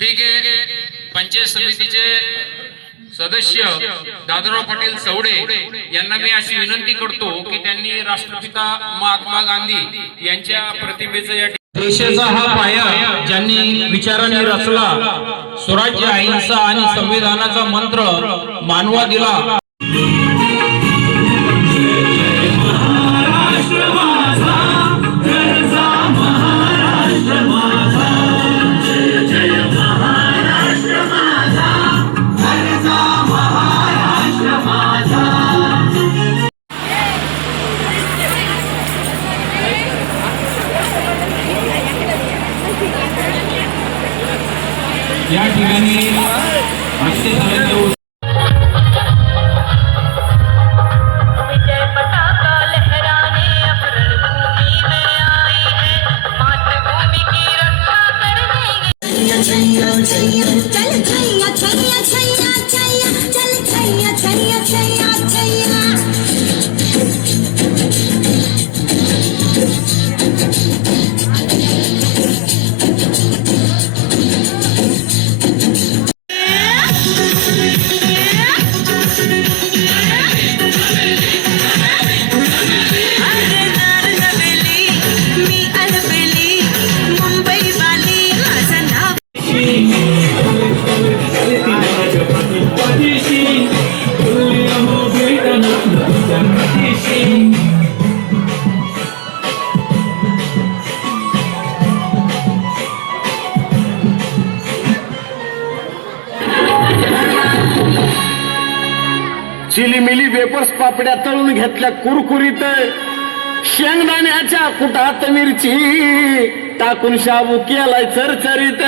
ठीक आहे. पंचायत समितीचे सदस्य दादाराव पाटील चौडे यांना मी अशी विनंती करतो की त्यांनी राष्ट्रपिता महात्मा गांधी यांच्या प्रतिमेचं या देशाचा हा पाया ज्यांनी विचारांनी रचला, स्वराज्य, अहिंसा आणि संविधानाचा मंत्र मानवा दिला. या ठिकाणी विजय पताका लहराने अब रणभूमि में आई है, मातृभूमि की रक्षा करने. चल छैया छैया छैया छैया चल छैया छैया छैया छैया. चिलीमिली वेपर्स पापड्या तळून घेतल्या कुरकुरीत, शेंगदाण्याच्या कुटात मिरची टाकून शाबू केलाय चरचरीत.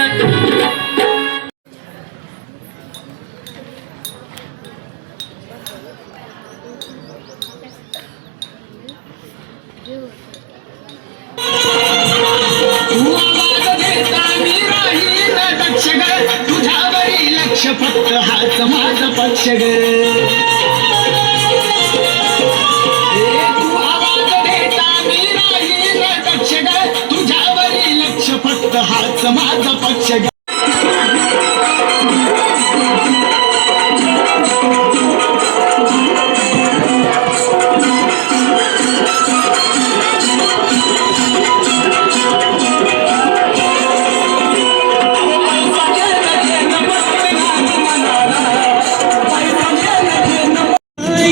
तुझ्यावरी लक्ष फक्त हाच माझा पक्ष ग. तुझ्यावरी लक्ष फक्त हाच माझा पक्ष ग.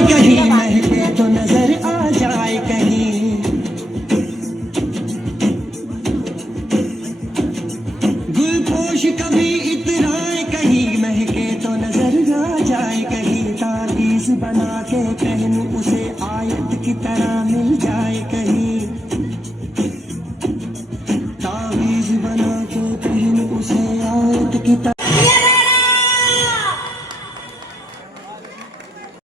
कहीं महके तो नजर आ जाए, कहीं गुलपोश कभी इतराए, कहीं महके तो नजर आ जाए, कहीं ताबीज बना के पहनूं उसे आयत की तरह मिल